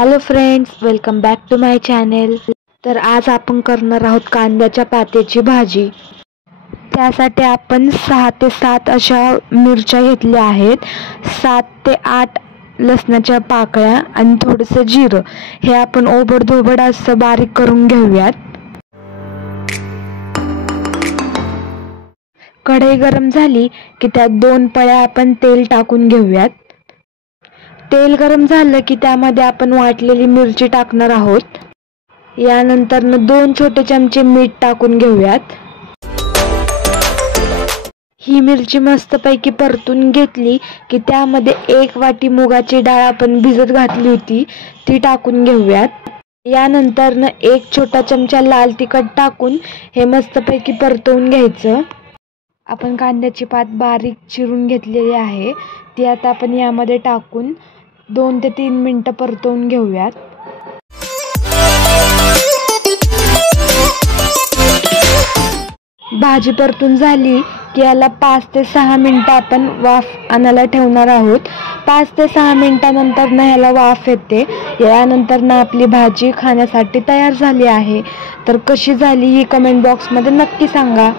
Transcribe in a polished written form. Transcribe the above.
Hello friends, welcome back to my channel. तर आज आपण करणार आहोत कांद्याच्या पात्याची भाजी. त्यासाठी आपण 6 ते 7 अशा मिरच्या घेतल्या आहेत, 7 ते 8 लसणाच्या पाकळ्या आणि थोडंसं जिरं. हे आपण ओबडधोबड असं बारीक करून घेऊयात. कढई गरम झाली की त्यात 2 पळ्या आपण तेल टाकून घेऊयात. तेल गरम झालं की त्यामध्ये आपण वाटलेली मिरची टाकणार आहोत. यानंतर 2 छोटे चमचे मीठ टाकून घेऊयात. ही मिरची मस्तपैकी परतून घेतली की त्यामध्ये 1 वाटी मुगाची डाळ आपण भिजत घातली होती ती टाकून घेऊयात. यानंतर 1 छोटा चमचा लाल तिखट टाकून हे मस्तपैकी परतवून घ्यायचं. आपण कांद्याची पात बारीक चिरून घेतलेली आहे ती आता आपण यामध्ये टाकून 2 ते 3 मिनिटं परतवून घेऊयात. भाजी परतून झाली की याला 5 ते 6 मिनिटं आपण वाफ आणायला ठेवणार आहोत. 5 ते 6 मिनिटानंतर ह्याला वाफ येते. यानंतर आपली भाजी खाण्यासाठी तयार झाली आहे. तर कशी झाली ही कमेंट बॉक्समध्ये नक्की सांगा.